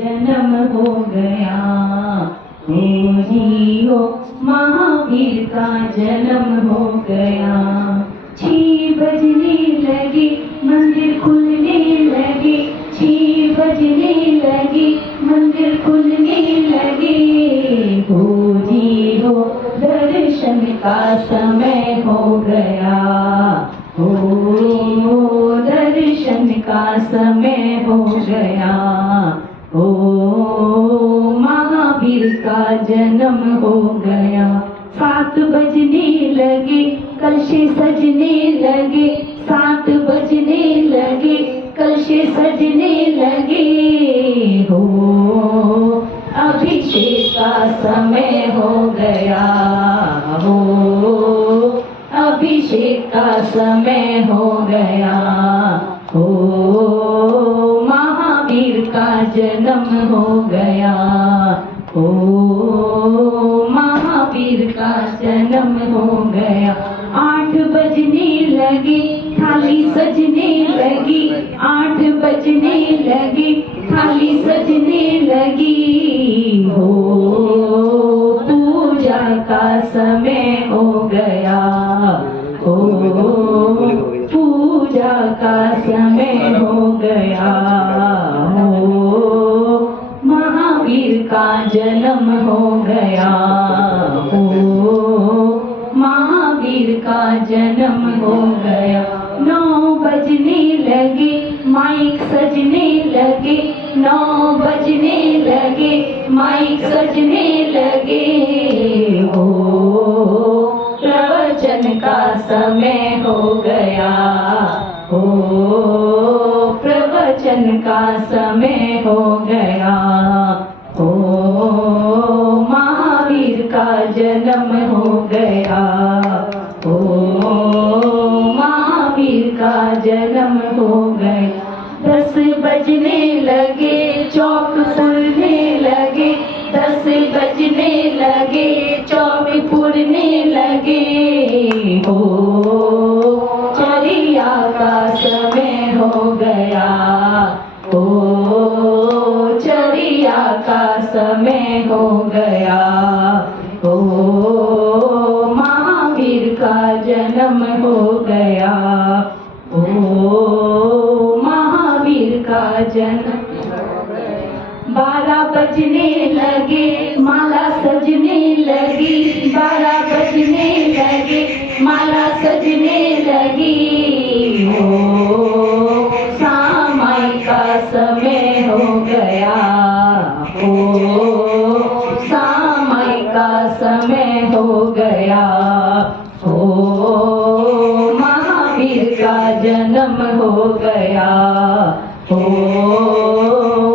जन्म हो गया, हो जी हो महावीर का जन्म हो गया। 6 बजने लगे मंदिर खुलने लगे, 6 बजने लगे मंदिर खुलने लगे। हो जी हो दर्शन का समय हो गया, हो दर्शन का समय हो गया। ओ महावीर का जन्म हो गया। 7 बजने लगे कलशे सजने लगे, 7 बजने लगे कलशे सजने लगे। हो अभिषेक का समय हो गया, हो अभिषेक का समय हो गया। हो महावीर का जन्म हो गया, हो महावीर का जन्म हो गया। 8 बजने लगे थाली सजने लगी, 8 बजने लगे थाली सजने लगी। हो पूजा का समय हो गया, हो पूजा का समय हो गया। हो महावीर का जन्म हो गया, हो महावीर का जन्म हो गया। 9 बजने लगे माइक सजने लगे, 9 बजने लगे माइक सजने लगे। हो प्रवचन का समय हो गया, हो प्रवचन का समय हो गया। हो महावीर का जन्म हो गया, हो महावीर का जन्म हो गया। 10 बजने लगे चौक पुरने लगे, 10 बजने लगे चौक पुरने लगे। हो चरिया का समय हो गया, हो चरिया का समय हो गया। हो महावीर का जन्म हो गया, हो महावीर का जन्म। 12 बजने लगे माला सजने लगी, 12 बजने लगे माला सजने लगी। हो सामाई का समय हो गया, हो सामाई का समय हो गया। हो महावीर का जन्म हो गया, हो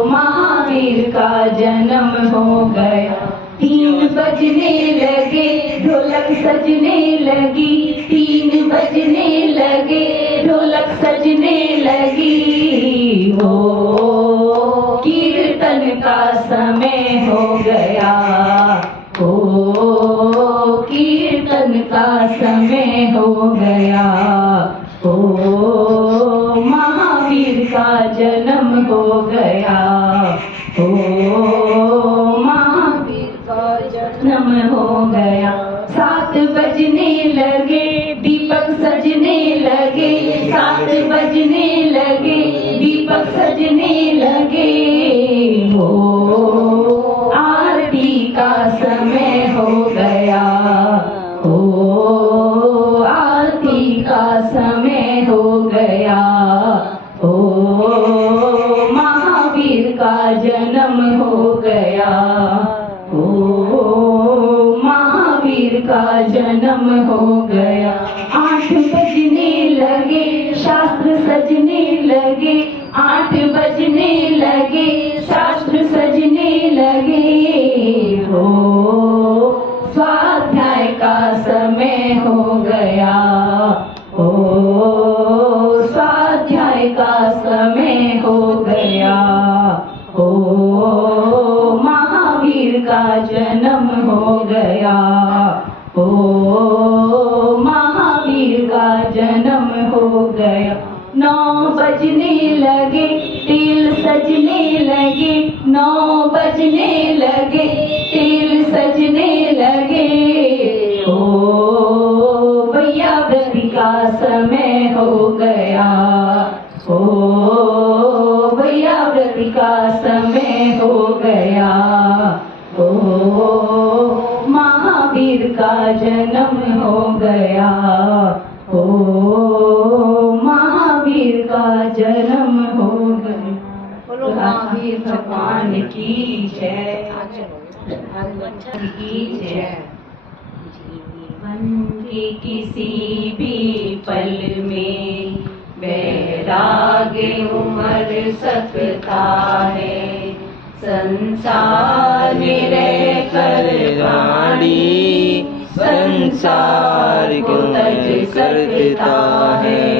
महावीर का जन्म हो गया। 3 बजने लगे ढोलक सजने लगी, 3 बजने लगे ढोलक सजने लगी। हो कीर्तन का समय हो गया, हो कीर्तन का समय हो गया। हो महावीर का जन्म हो गया, हो महावीर का जन्म हो गया। 7 बजने लगे दीपक सजने लगे, 7 बजने लगे दीपक सजने लगे। हो आरती का समय हो गया, हो आरती का समय हो गया। हो महावीर का जन्म हो गया, हो महावीर का जन्म हो गया। 8 बजने लगे शास्त्र सजने लगे, 8 बजने लगे शास्त्र सजने लगे। हो स्वाध्याय का समय हो गया, हो स्वाध्याय का समय हो गया। हो महावीर का जन्म हो गया, हो महावीर का जन्म हो गया। 9 बजने लगे तेल सजने लगे, 9 बजने लगे, तिल सजने लगे, ओ भैया व्रत का समय हो गया, ओ भैया व्रत का समय हो गया, ओ महावीर का जन्म हो गया, ओ महावीर का जन्म हो गया। बोलो महावीर भगवान की जय, की जय। जीवन के किसी भी पल में वैराग्य उमड़ सकता है, संसार में रहकर प्राणी संसार को तज सकता है।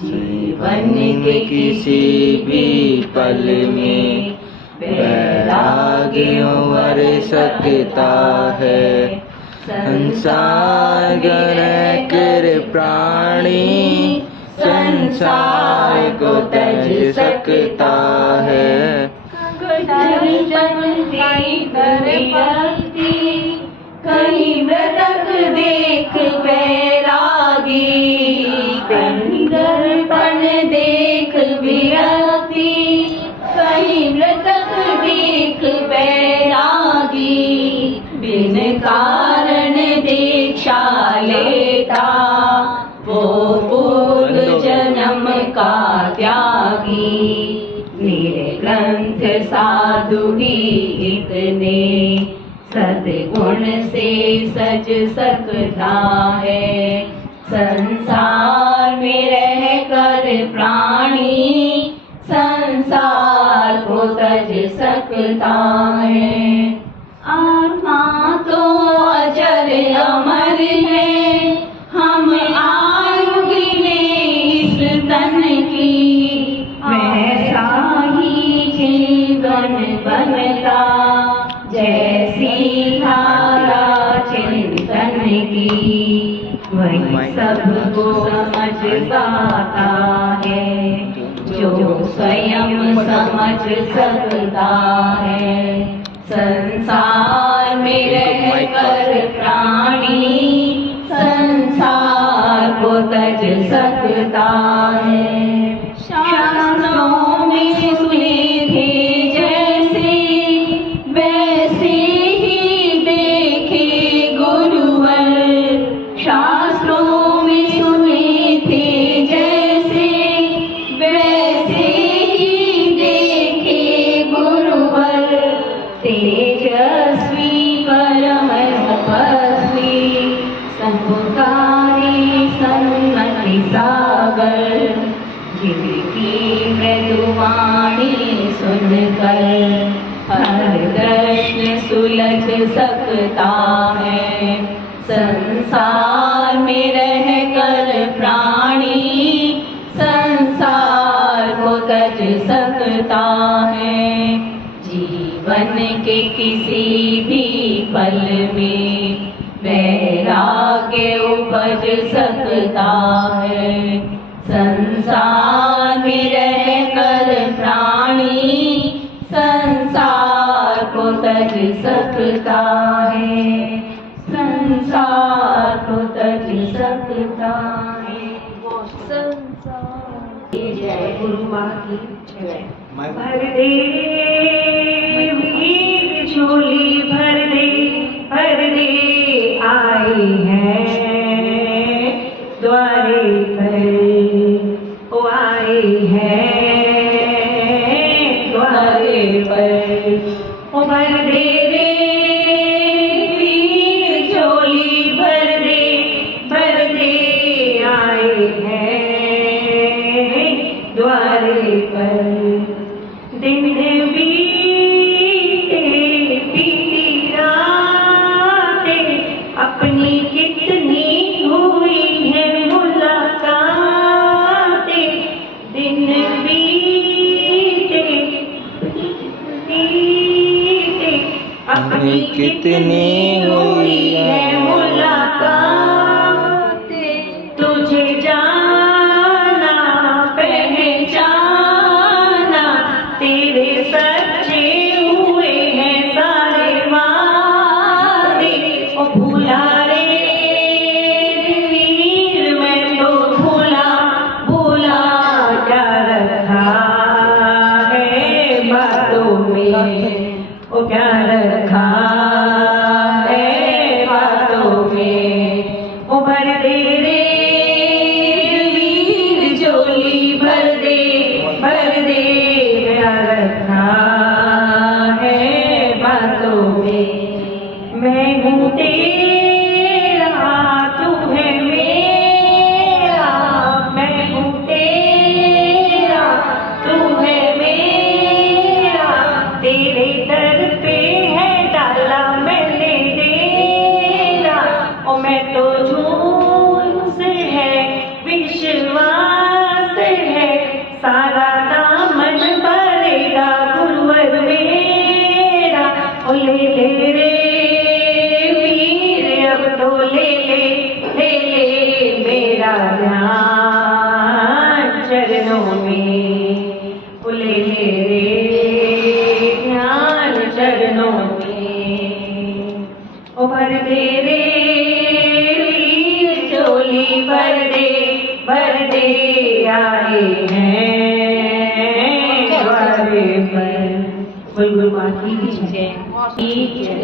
जीवन के किसी भी पल में वैराग्य उमड़ सकता है, संसार कर प्राणी संसार को तज सकता है। कहीं मृतक देख बैरागी, कहीं दर्पण देख विरक्ति, कहीं मृतक देख बैरागी, बिन कारण दीक्षा लेता वो पूर्व जन्म का त्यागी। निर्ग्रंथ साधु ही इतने सद्गुण से सज सकता है, संसार में रहकर प्राणी संसार को तज सकता है। आत्मा तो अजर अमर है, हम आयु गिने इस तन की, वैसा ही जीवन बनता जैसी धारा चिंतन की, वही सबको समझ पाता है जो स्वयं समझ सकता है। संसार में रहकर प्राणी संसार को तज सकता है। शास्त्रों में सुने थे जैसे, वैसे ही देखे गुरुवर। शास्त्रों में सुने थे जैसे, वैसे ही देखे गुरुवर। तेजस्वी परम तपस्वी संकारी सन्मति सागर, जिनकी मृदुवाणी सुनकर हर प्रश्न सुलझ सकता है। संसार में रहकर प्राणी संसार को तज सकता है। जीवन के किसी भी पल में वैराग्य उपज सकता है। संसार में रहकर प्राणी संसार को तज सकता है, संसार को तज सकता है। जय गुरु माँ की जय। भर दे वीर झोली, भर दे आई है द्वारे पर, ओ आई है द्वारे पर। ओ भर दे रे वीर झोली, भर दे आई है द्वारे पर। दिन बीते बीती रातें, अपनी कितनी हुई है मुलाकातें। दिन बीते बीते, अपनी कितनी हुई है मुलाकातें। तुझे जाना पहचाना तेरे सच्चे वो क्या रखा है बातों में। वो भर दे रे वीर झोली, भर दे क्या रखा है बातों में। मैं हूँ तेरा तू है मेरा, मैं हूँ तेरा तू है मेरा। तेरे दर पे है डाला मैंने डेरा, और मैं तो झूठ से है विश्वास है, सारा दामन भरेगा गुरुवर मेरा। ओ ले ले रे वीर अब तो ले ले मेरा ध्यान चरणों में। ओ ले रे ध्यान चरणों में। ओ भर दे रे वीर झोली, भर दे आए हैं द्वारे पर। गुरु माता की जय।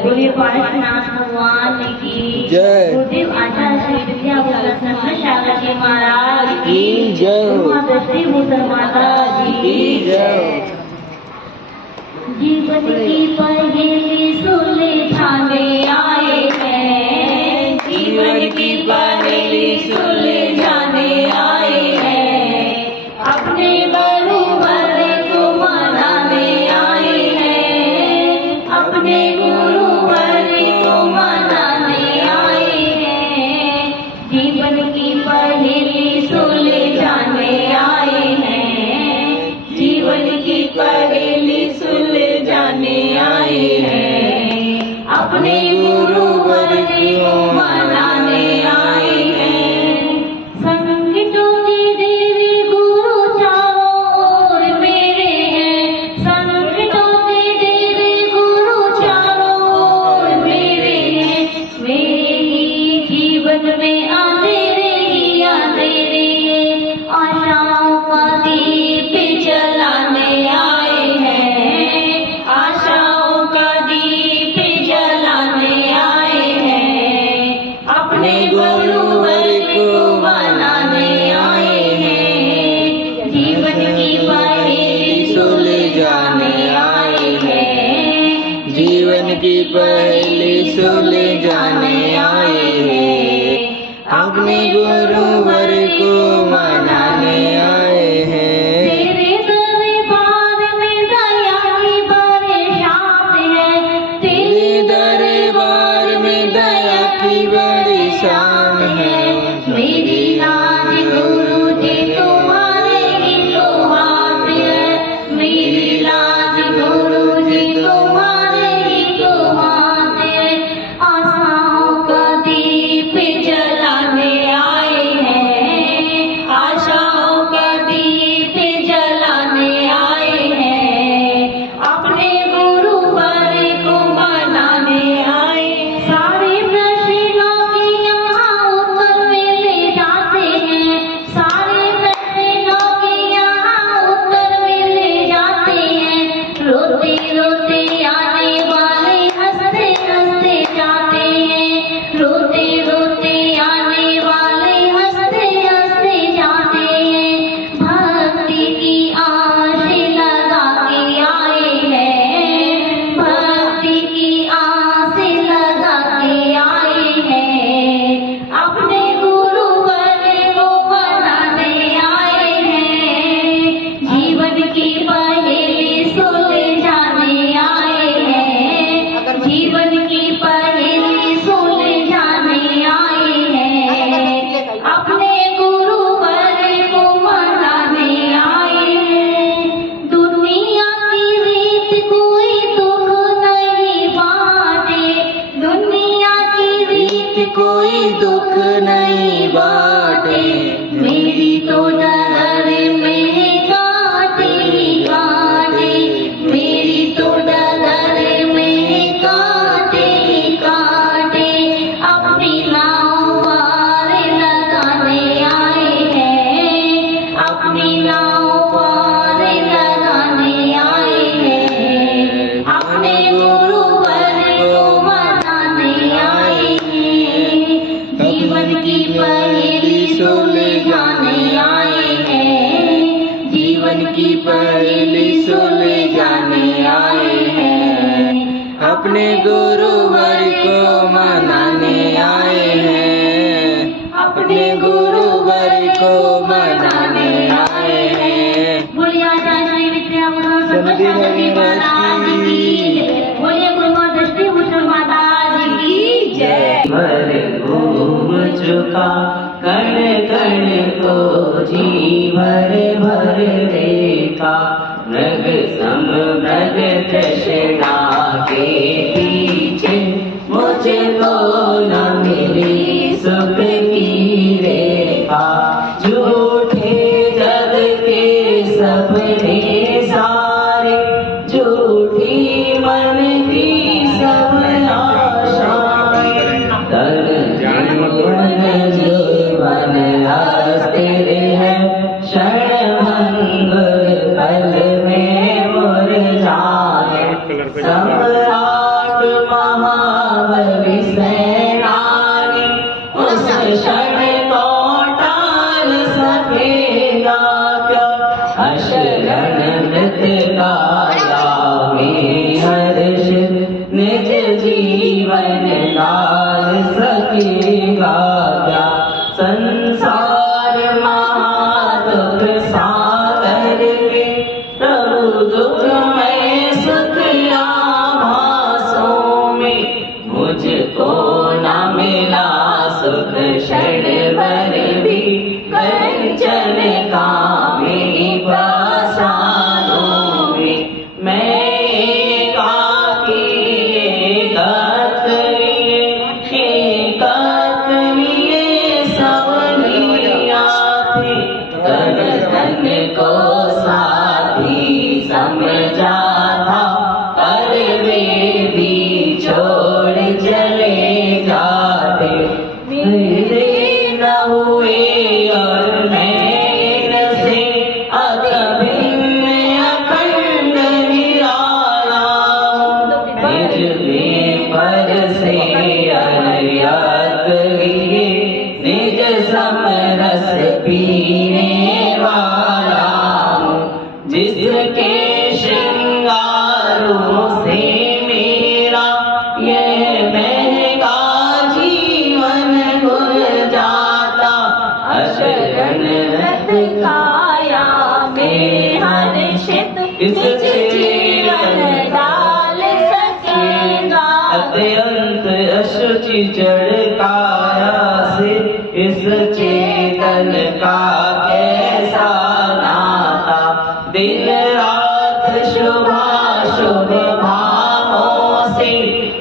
बोलिए पार्श्वनाथ भगवान की जय। गुरुदेव आचार्य श्री विद्याभूषण सागर जी महाराज की जय। माता श्री भूषण माता जी की जय। जीवन की पहेली सुलझाने आए हैं, जीवन की पहेली सुलझाने आए हैं, अपने गुरुवर को मनाने आए हैं, अपने गुरुवर को मनाने आए हैं। जीवन की पहेली सुलझाने आए हैं, जीवन की पहेली सुलझाने आए हैं, अपने गुरुवर को मनाने आए हैं। संकटों की देवी गुरु चारों ओर मेरे हैं, संकटों की देवी गुरु चारों ओर मेरे हैं। मेरे ही जीवन में अंधेरे ही अंधेरे, आशाओं का दीप जलाने आए हैं, आशाओं का दीप जलाने आए हैं, अपने गुरुवर को मनाने आए हैं। जीवन की पहेली सुलझाने आए हैं, जीवन की पहेली सुलझाने आए हैं, अपने गुरुवर को मनाने आए हैं। तेरे दरबार में दया की बरसात है, तेरे दरबार में दया की बड़ी शान है। मेरी लाज गुरु जी तुम्हारे ही तो हाथ है, मेरी लाज गुरु जी तुम्हारे ही तो हाथ है। आशाओं का दीप जलाने आए हैं, आशाओं का दीप जलाने आए हैं, अपने गुरुवर को मनाने आए। सारे प्रश्नों की यहाँ उत्तर मिल जाते हैं, सारे प्रश्नों की यहाँ उत्तर मिल जाते हैं। रोते रोते आने वाले हंसते हंसते जाते हैं, रोते रोते आने वाले हंसते हंसते जाते हैं। भक्ति की आस लगा के आए हैं, भक्ति की आस लगा के आए हैं, अपने गुरुवर को मनाने आए हैं। जीवन की पहेली सुलझाने आए अपने गुरुवर को मनाने आए हैं, अपने गुरुवर को मनाने आए हैं। बोलिए आचार्य विद्या सरस्वती महाराज की जय। बोलिए गुरु दृष्टि भूषण माता की जय। भर घूम चुका कण कण को जी भर भर देखा, मृग सम मृग तृष्णा के पीछे मुझको न मिली सुख की रेखा। झूठे जग के सपने सारे, झूठी मन की सब आशाएं, तन मन जीवन अस्थिर है, क्षण भंगुर पल में मुरझाए। सम्राट महाबली सेनानी उस क्षण को टाल सकेगा क्या? अशरण मृतकाया में हर्षित निज जीवन डाल सकेगा क्या? संसार महादुख सागर के प्रभु दुख में सुख आभासों में, मुझको न मिला सुख क्षण भर भी, कंचन कामिनी प्रसादों में। मैं एकाकी एकत लिए सब लिया थे, तन धन को साथी समझा था, पर वे भी छोड़ चले जाते। मेरे न हुए और मैं इनसे अभिन्न अखंड निराला हूँ। निज में पर से अनयत लिए, निज समरस पीने वाला हूँ। जिसके श्रृंगारों से मेरा यह महका जीवन गुल जाता, अशरण रत काया में हर्षित निज जीवन डाल सकेगा। अत्यंत अशुचि जड़ काया से इस चेतन का कैसा नाता? दिन रात शुभाशुभ भावों से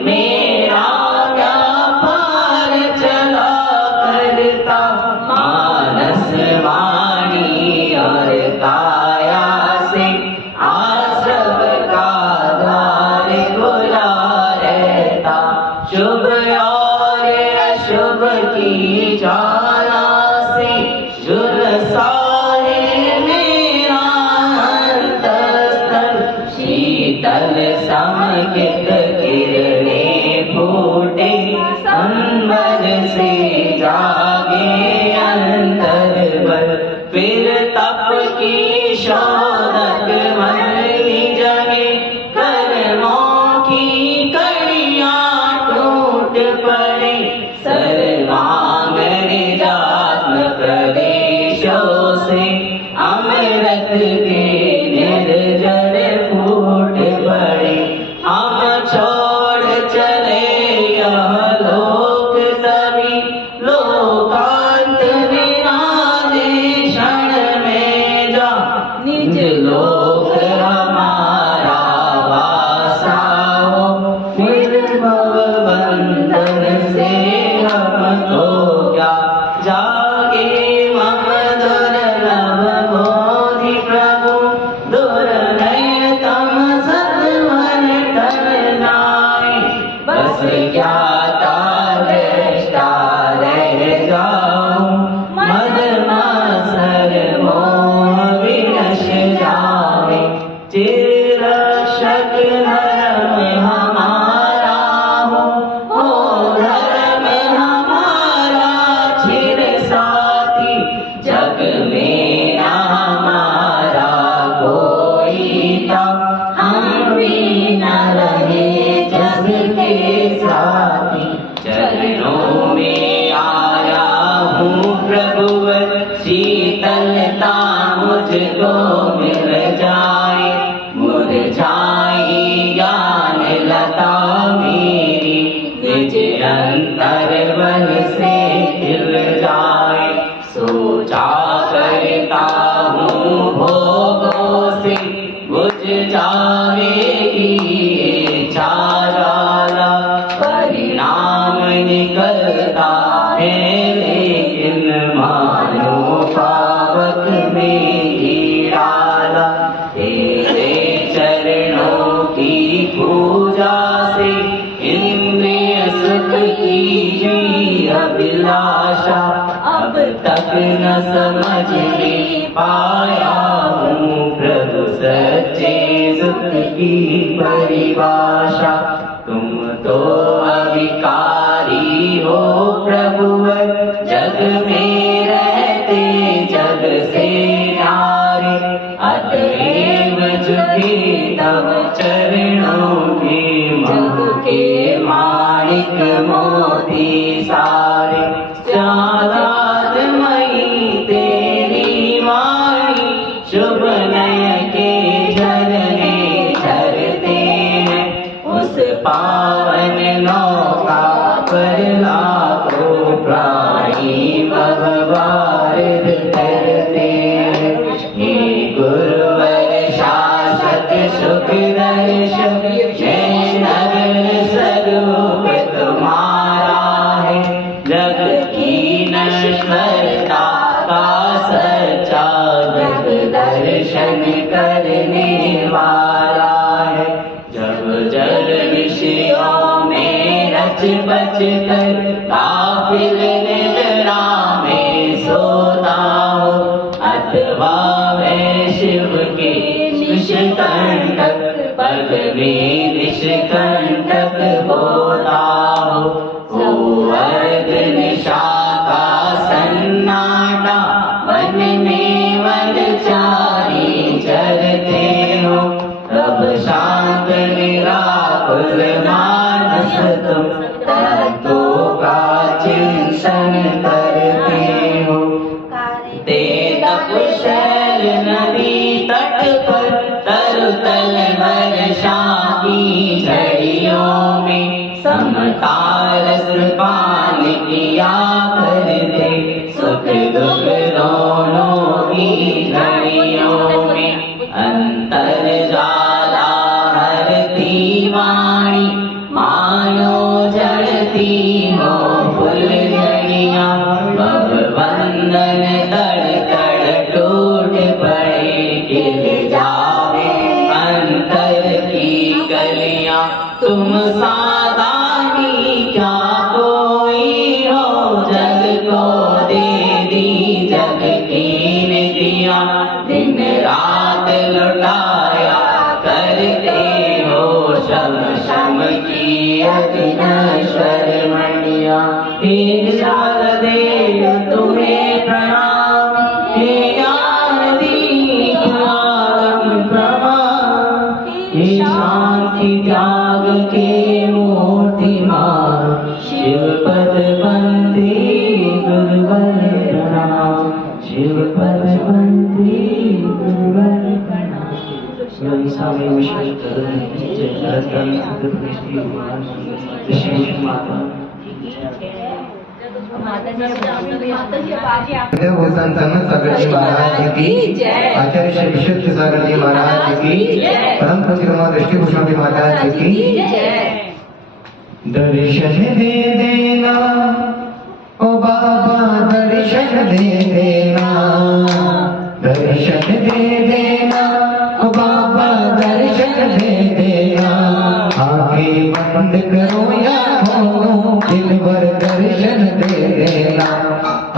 मेरा व्यापार चला करता। मानस वाणी और काया से आश्रम का द्वार खुला रहता। शुभ और अशुभ की ज्वाला से झुलसा है मेरा अंतःस्थल। शीतल समकित किरणें फूटे, संबर से जागे अंतर बल। फिर तप की शोधक मरनी जगे, कर्मों की कड़ियाँ टूट पड़े। सर्वांग निजात्म प्रदेशों से अमृत के निर्जर फूट पड़े। हम छोड़ चले यह लोक सभी, लोकांत विराजे क्षण में जा। निज लोक हमारा वासा हो, निर्भव बंधन से हमको क्या? जागे मम दुर्लभ बोधि प्रभु, दुर्नय तम सत्वर टलनाए। बस ज्ञाता दृष्टा रह जाऊं, मद मासर मोह विनश जाए। चिरक्षक धर्म हमारा हो धर्म हमारा चिर साथी। जग में ना हमारा कोई था, हम भी न रहे जग लता मेरी निज अंतर बल से खिल जाए। सोचा करता हूँ भोगों से बुझ जावेगी इच्छा ज्वाला। परिणाम निकलता है लेकिन मानो पावक में ही डाला। तेरे चरणों की पूजा से इंद्रिय सुख की हुई अभिलाषा अब तक न समझ में पाया हूँ प्रभु सच्चे सुख की परिभाषा। तुम तो अविकारी हो प्रभुवर, जग में रहते जग से न्यारे। अतएव झुके तब चरणों में जग के माणिक मोती सारे। सादातमयी तेरी वाणी शुभ नय के झरने झरते हैं। उस पावन नौका पर लाखों प्राणी भवभारत तरते हैं। हे गुरुवर शाश्वत सुख दर्शन, जय नगर स्वरूप तुम्हारा है। जग की नश्वरता का सच्चा जग दर्शन करने वाला है। जब जल विषयों में रच बच कर काफिल निद्रा में सोता हो, अथवा मैं शिव के निष्कंटक पग में निष्कंटक होता हो। अर्ध निशा का सन्नाटा वन में वनचारी चरते हो। तब शांत निराकुल मानस तुम तत्वों का चिंतन करते हो। ते तप शैल नदी तट पर तरुतल वर्षा की झड़ियों में समता रस पान किया करते। सुख दुख दोनों की घड़ियों में अंतर ज्वाला हरती वाणी। मानो जड़ती हो फुलझड़ियाँ, भव बंधन तड़ तड़ टूट पड़े गिर जावे अंतर की गलियाँ। तुम सादा क्या कोई हो जग को दे दी जग की निधियाँ। दिन रात लुटाया करते हो शम शम की अविनश्वर मणियाँ। हे शारदे तुम्हें प्रणाम, हे आरती आलम प्रणाम। हे शांति त्याग के शिव पद बंदे गुरुवर प्रणाम। शिव पद बंदे गुरुवर प्रणाम। स्वामी विश्वेश्वर माता संत सागर जी महाराज की जय। आचार्य श्री विश्वेश्वर सागर जी महाराज की, परम पूज्य दृष्टि भूषण जी महाराज की जय। दर्शन दे देना ओ बाबा, दर्शन दे देना। दर्शन दे देना ओ बाबा, दर्शन दे देना। आंखें बंद करो या खोलो, दिल भर दर्शन दे देना।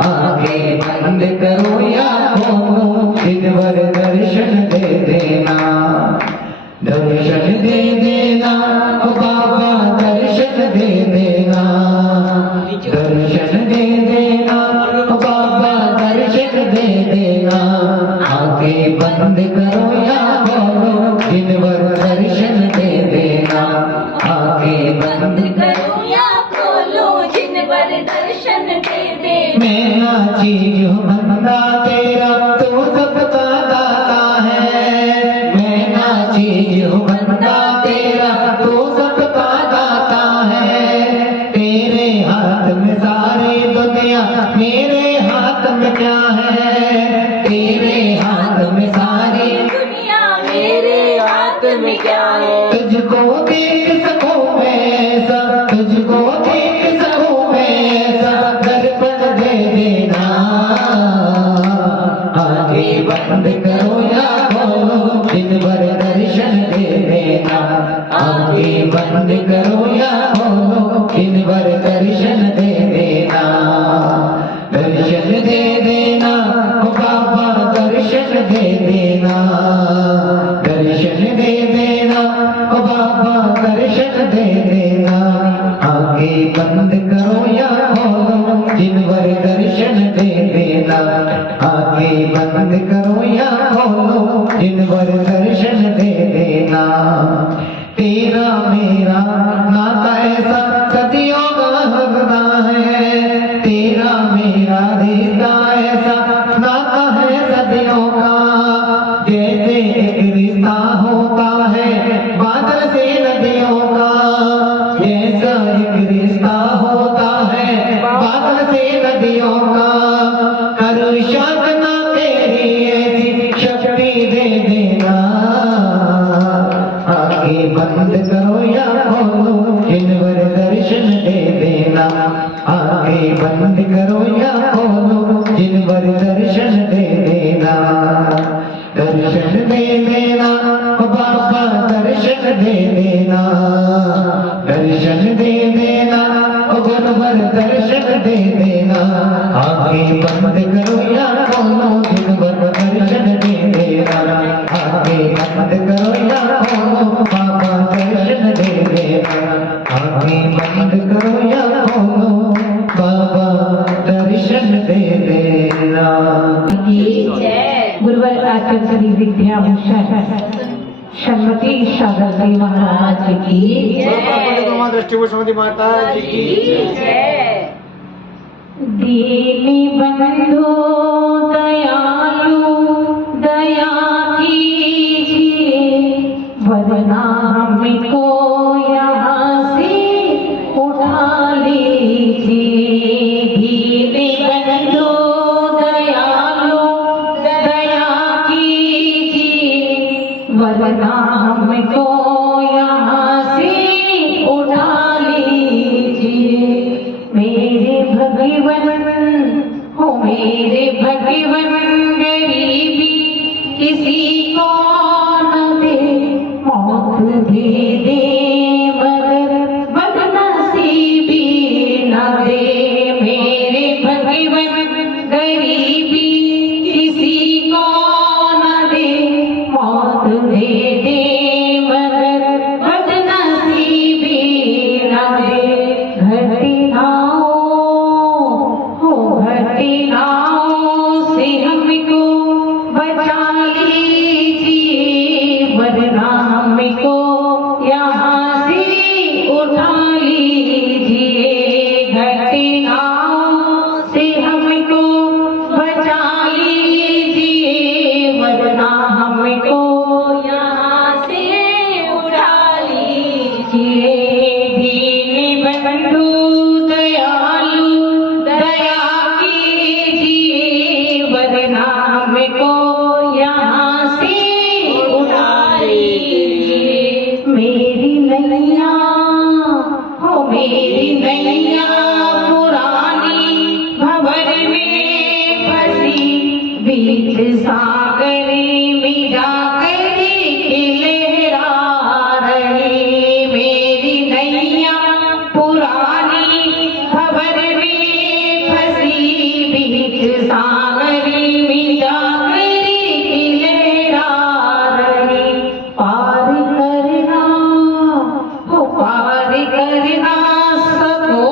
आंखें बंद करो या खोलो, दिल भर दर्शन दे देना। दर्शन दे देना ओ बाबा, दर्शन दे देना। दर्शन दे देना ओ बाबा, दर्शन दे देना। आंखें बंद करो या खोलो, दिन भर दर्शन दे देना। आंखें बंद करो या खोलो, दिन भर दर्शन दे देना। मैं नाची जो बंदा तेरा, तो सबका दाता है। मैं नाची जो बंदा तेरा, तो सबका देख सकूं मैं ऐसा, तुझको देख सकूं मैं ऐसा, दर्पण दे देना। आंखें बंद करो या खोलो, दिन भर दर्शन दे देना। आंखें बंद करो या खोलो, दिन भर दर्शन दे देना। दर्शन दे देना ओ बाबा, दर्शन दे देना। दर्शन दे देना ओ बाबा, दर्शन दे देना। आंखें बंद करो या खोलो, दिन भर दर्शन दे देना। आंखें बंद करो या खोलो, दिन भर दर्शन दे देना। तेरा मेरा नाता ऐसा सदियों का हकदा है, तेरा मेरा रिश्ता ऐसा नाता है सदियों का। जैसे एक रिश्ता होता है बादल से नदियों का, जैसा एक रिश्ता होता है बादल से नदियों का। करो शांतना तेरी ऐसी शक्ति दे देना। आंखें बंद करो या खोलो, दिन भर दर्शन दे देना। आंखें बंद करो या खोलो, दिन भर दर्शन दे देना। दर्शन दे देना ओ बाबा, दर्शन दे देना। दर्शन दे देना ओ गुरुवर, दर्शन दे देना। आंखें बंद करो या खोलो, दिन भर दर्शन दे देना। आंखें बंद करो या खोलो, बाबा दर्शन दे देना। आंखें बंद करो या खोलो, बाबा दर्शन दे देना। गुरुवर आचार्य श्री विद्याभूषण श्रीमती शारदादेवी महाराज की जय। दृष्टिभूषण माता जी की जय। दीनी बंधु दयालु दया कीजिए, वरना हमको यहाँ से उठा लीजिए। दीनी बंधु दयालु दया कीजिए, वरना हमको यहाँ से उठा लीजिए। मेरे भगवन हो मेरे भगवन, गरीबी किसी को न दे, मौत दे दे मगर बदनसीबी न दे। मेरे भगवन गरीबी किसी को न दे, मौत दे दे मगर बदनसीबी न दे। घटनाओं हो घटनाओं से हमको बचा लीजिए, वरना हमको यहाँ से उठा लीजिए। घटनाओं से हमको बचा लीजिए, वरना हमको यहाँ से उठा लीजिए। दीन बंधु दयालु दया कीजिए, वरना हमको यहाँ से उठा लीजिए। मेरी नैया हो मेरी नैया पुरानी, भंवर में फंसी बीच सागर में जाकर लहरा रही। मेरी नैया पुरानी, भंवर में फंसी बीच सागर में जाकर लहरा रही। पार करना हो पार करना, सको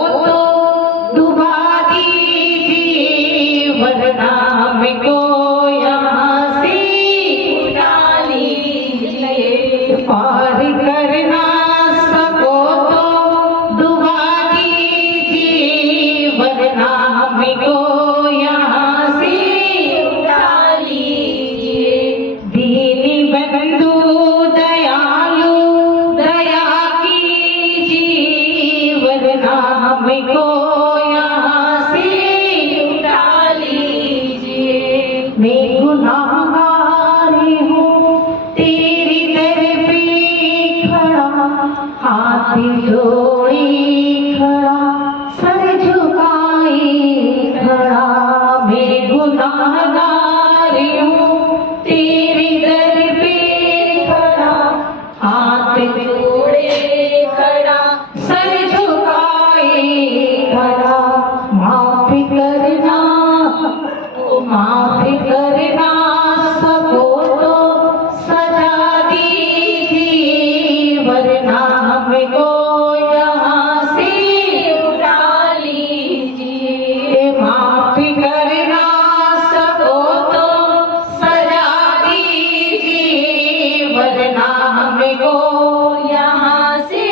हाथ जोड़ी खड़ा, सर झुकाए खड़ा, मैं गुनाहगार हूँ तेरे दर पे खड़ा। हाथ जोड़े खड़ा, सर झुकाए खड़ा, माफ करना, माफ करना, सबको तो सजा दीजिए, वरना हमको यहाँ से उठा लीजिए। माफ करना, सबको तो सजा दीजिए, वरना हमको यहाँ से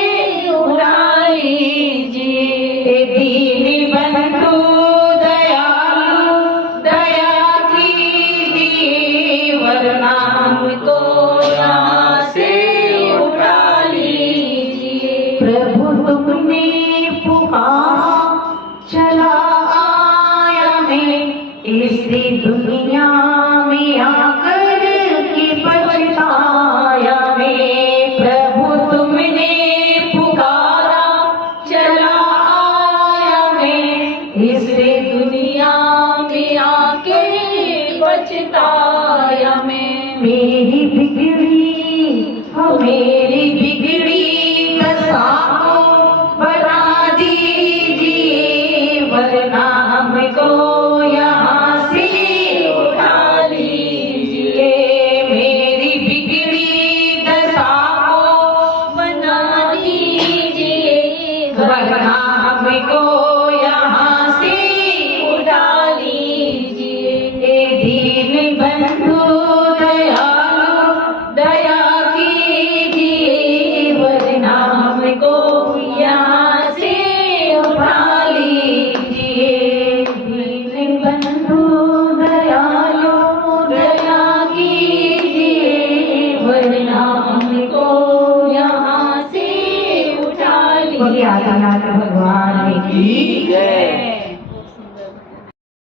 उठा लीजिए। दीन बंधु दयालु दया कीजिए, वरना हमको यहाँ से उठा लीजिए। प्रभु तुमने पुकारा, चला आया मैं इस दुनिया में आकर के पछताया मैं। प्रभु तुमने पुकारा, चला आया मैं इस दुनिया में आके पछताया मैं। मेरी बिगड़ी, मेरी बिगड़ी दशा को बना दीजिए, वरना हमको यहाँ से उठा लीजिए। मेरी बिगड़ी दशा को बना दीजिए, वरना हमको यहाँ से उठा लीजिए। दीन बंधु दयालु दया कीजिए, वरना हमको यहाँ से उठा लीजिए। दीन बंधु दयालु दया कीजिए, वरना हमको यहाँ से उठा लीजिए। भगवान की जय।